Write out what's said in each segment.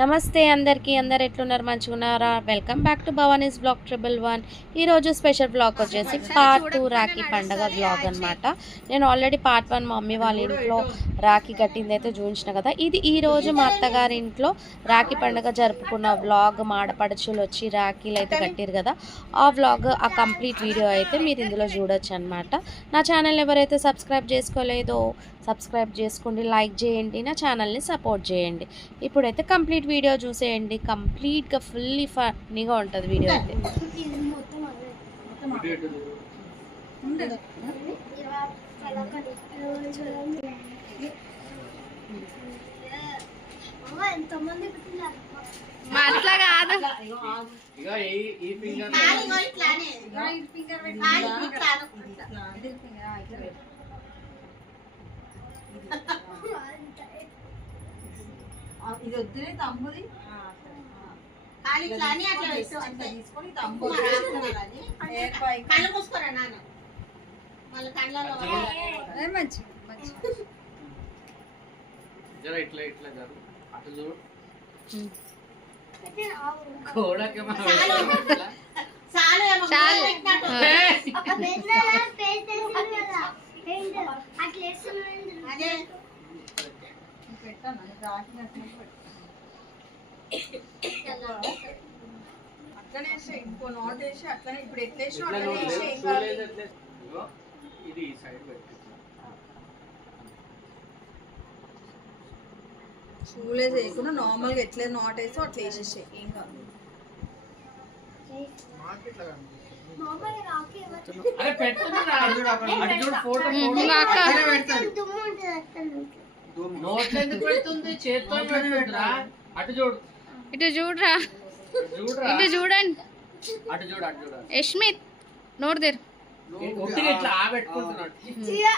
నమస్తే అందరికీ అందరు ఎట్లున్నారు? మంచిగా ఉన్నారా welcome back to Bhavani's vlog triple one ఈరోజు స్పెషల్ బ్లాగ్ వచ్చేసి పార్ట్ టూ రాఖీ పండగ బ్లాగ్ అన్నమాట. నేను ఆల్రెడీ పార్ట్ వన్ మా మమ్మీ వాళ్ళ ఇంట్లో రాఖీ కట్టింది అయితే చూపించిన కదా. ఇది ఈ రోజు మా అత్తగారి ఇంట్లో రాఖీ పండగ జరుపుకున్న వ్లాగ్ మాడపడుచులు వచ్చి రాఖీలు అయితే కట్టిరు కదా. ఆ వ్లాగ్ ఆ కంప్లీట్ వీడియో అయితే మీరు ఇందులో చూడొచ్చు అనమాట నా ఛానల్ ఎవరైతే సబ్స్క్రైబ్ చేసుకోలేదో సబ్స్క్రైబ్ చేసుకోండి లైక్ చేయండి నా ఛానల్ని సపోర్ట్ చేయండి. ఇప్పుడైతే కంప్లీట్ వీడియో చూసేయండి. కంప్లీట్గా ఫుల్లీ ఫన్నీగా ఉంటుంది వీడియో అయితే. అట్లా కాదు. ఇది వద్దులే తమ్ముది. తీసుకొని తమ్ముడు కళ్ళు మూసుకోరా నాన్న? వాళ్ళ కళ్ళలో మంచి మంచి జర ఇట్లా అటు చూడు. అట్లనే వేసే ఇంకో నాట్ వేసి అట్లనే ఇప్పుడు ఎట్లేసి ఇట్లా అట్లనే వేసి ఎట్లే. ఇది సైడ్ పెట్టి షూలే చేయకుండా నార్మల్గా ఎట్లే నాట్ వేసి అట్లా వేసేసి ఏం కాదు అరే నోట్లో ఎందుకు పెడుతుంది? చేత్తో పెడుతుందిరా. అటు చూడు. ఇటు చూడరా. ఇటు చూడండి. అటు చూడు అటు చూడు. యష్మిత్ నోడదేరు ఇట్లా ఆ పెట్టుకుంటున్నాడు. ఎట్లా?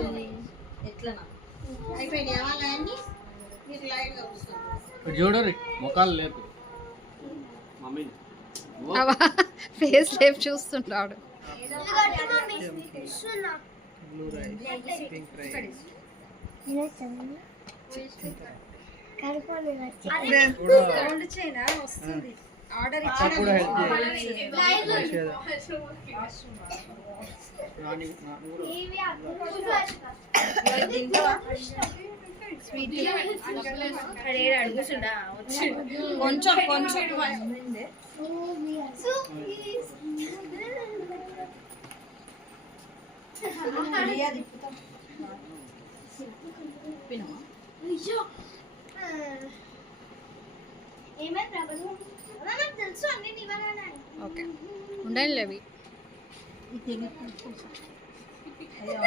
ఉంది? ఎట్లనా చూడు ముఖాలు లేదు మమ్మీ ఫేస్ లేపు చూస్తుంటాడు రెండు చైనా వస్తుంది. ఆర్డర్ కొంచెం కొంచెం తెలుసు అన్ని ఓకే. ఉండండి అవి. మూడు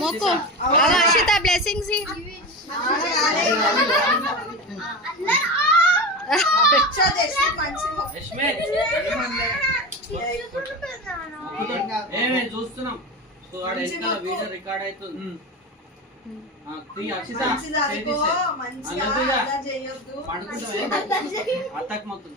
మొక్కు. అక్షిత బ్లెస్సింగ్స్ చూస్తున్నాం. సో ఆడ వెనకాల వీడియో రికార్డ్ అవుతుంది ఆ, తీ, అక్షిత, చేతిస్తే. అన్నట్టుగా పడుకుంటావే? అత్తకు మొత్తుంది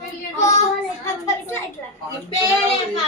వీళ్ళిద్దరు ఏం కూర్చో. చేస్తారు అట్లానే